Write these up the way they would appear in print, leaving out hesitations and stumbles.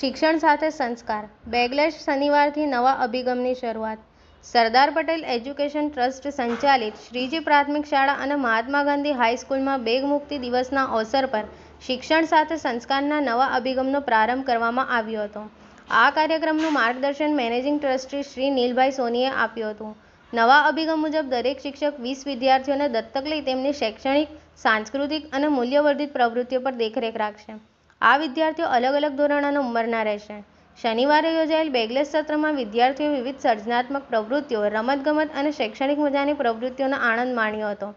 શિક્ષણ સાથે સંસ્કાર બેગલેસ શનિવારથી નવા અભિગમની શરૂઆત. સરદાર પટેલ એજ્યુકેશન ટ્રસ્ટ સંચાલિત શ્રીજી પ્રાથમિક શાળા અને મહાત્મા ગાંધી હાઈસ્કૂલમાં બેગ મુક્તિ દિવસના અવસર પર શિક્ષણ સાથે સંસ્કારના નવા અભિગમનો પ્રારંભ કરવામાં આવ્યો હતો. આ કાર્યક્રમનું માર્ગદર્શન મેનેજિંગ ટ્રસ્ટી શ્રી નીલભાઈ સોનીએ આપ્યું હતું. નવા અભિગમ મુજબ દરેક શિક્ષક 20 વિદ્યાર્થીઓને દત્તક લઈ તેમની શૈક્ષણિક, સાંસ્કૃતિક અને મૂલ્યવર્ધિત પ્રવૃત્તિઓ પર દેખરેખ રાખશે. આ વિદ્યાર્થીઓ અલગ અલગ ધોરણ અને ઉંમરના રહેશે. શનિવારે યોજાયેલ બેગલેસ સત્રમાં વિદ્યાર્થીઓ વિવિધ સર્જનાત્મક પ્રવૃત્તિઓ, રમતગમત અને શૈક્ષણિક મજાની પ્રવૃત્તિઓનો આનંદ માણ્યો હતો.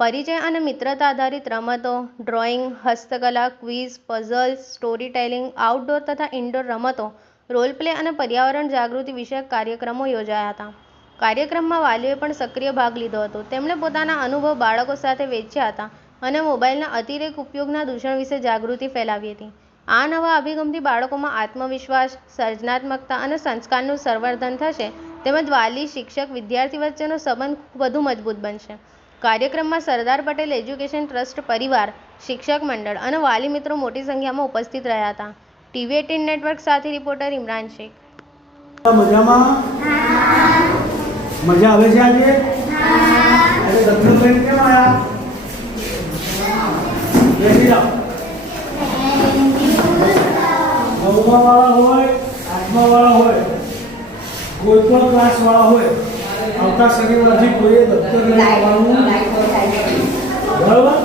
પરિચય અને મિત્રતા આધારિત રમતો, ડ્રોઈંગ, હસ્તકલા, quiz, puzzles, story telling, outdoor તથા ઇન્ડોર રમતો, રોલ પ્લે અને પર્યાવરણ જાગૃતિ વિષયક કાર્યક્રમો યોજાયા હતા. કાર્યક્રમમાં વાલીઓએ પણ સક્રિય ભાગ લીધો હતો. તેમણે પોતાના અનુભવ બાળકો સાથે વહેંચ્યા હતા અને મોબાઈલના અતિરેક ઉપયોગના દૂષણ વિશે જાગૃતિ ફેલાવી હતી. આ નવા અભિગમથી બાળકોમાં આત્મવિશ્વાસ, સર્જનાત્મકતા અને સંસ્કારનું સંવર્ધન થશે તેમજ વાલી, શિક્ષક, વિદ્યાર્થી વચ્ચેનો સંબંધ વધુ મજબૂત બનશે. કાર્યક્રમમાં સરદાર પટેલ એજ્યુકેશન ટ્રસ્ટ પરિવાર, શિક્ષક મંડળ અને વાલી મિત્રો મોટી સંખ્યામાં ઉપસ્થિત રહ્યા હતા. TV18 નેટવર્ક સાથે રિપોર્ટર ઇમરાન શેખ. મજા આવે છે આજે? દત્તકબેન કેમ આયા? બેસી જાઓ. નવમાવાળા હોય, આઠમાવાળા હોય, કોઈ પણ ક્લાસવાળા હોય, આવતા શનિવારથી કોઈએ દત્તક લઈ આવવાનું. બરાબર?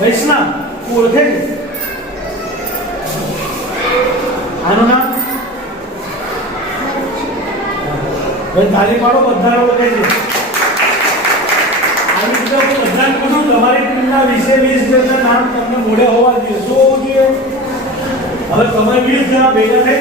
વૈષ્ણવ ઓળખે છે? આનું નામ? તાલી પાડો, બધા ઓળખે છે. આવી રીતે હું બધાને પૂછું, તમારી ટીમના 20 જણના નામ તમને મોઢે હોવા જોઈએ. શું હોવું જોઈએ? હવે તમે 20 જણા ભેગા થઈ